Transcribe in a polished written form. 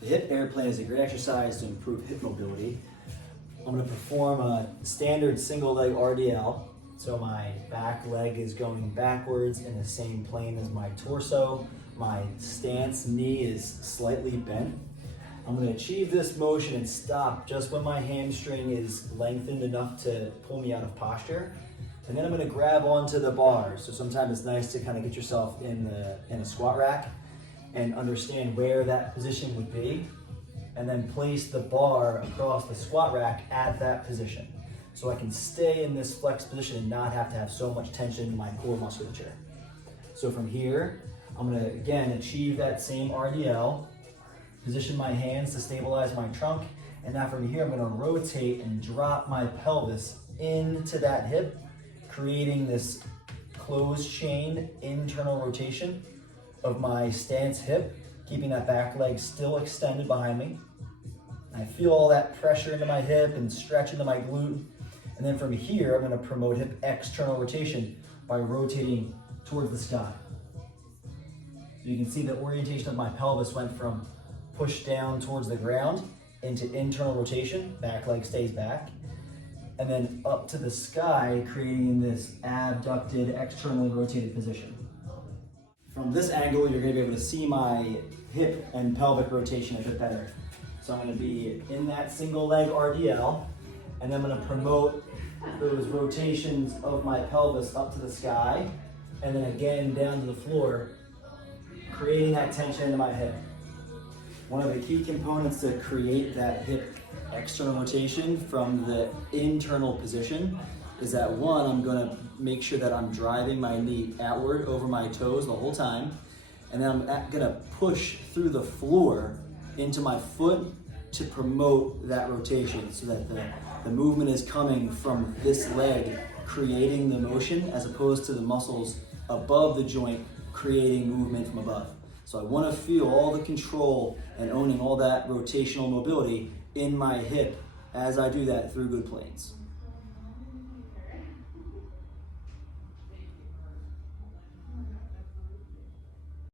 The hip airplane is a great exercise to improve hip mobility. I'm going to perform a standard single leg RDL. So my back leg is going backwards in the same plane as my torso. My stance knee is slightly bent. I'm going to achieve this motion and stop just when my hamstring is lengthened enough to pull me out of posture. And then I'm going to grab onto the bar. So sometimes it's nice to kind of get yourself in a squat rack and understand where that position would be, and then place the bar across the squat rack at that position. So I can stay in this flex position and not have to have so much tension in my core musculature. So from here, I'm gonna again achieve that same RDL, position my hands to stabilize my trunk, and now from here I'm gonna rotate and drop my pelvis into that hip, creating this closed chain internal rotation of my stance hip, keeping that back leg still extended behind me. I feel all that pressure into my hip and stretch into my glute. And then from here, I'm gonna promote hip external rotation by rotating towards the sky. So you can see the orientation of my pelvis went from push down towards the ground into internal rotation, back leg stays back, and then up to the sky, creating this abducted, externally rotated position. From this angle, you're going to be able to see my hip and pelvic rotation a bit better. So I'm going to be in that single leg RDL, and then I'm going to promote those rotations of my pelvis up to the sky, and then again down to the floor, creating that tension into my hip. One of the key components to create that hip external rotation from the internal position is that one, I'm gonna make sure that I'm driving my knee outward over my toes the whole time, and then I'm gonna push through the floor into my foot to promote that rotation so that the movement is coming from this leg, creating the motion, as opposed to the muscles above the joint creating movement from above. So I wanna feel all the control and owning all that rotational mobility in my hip as I do that through Good Planes.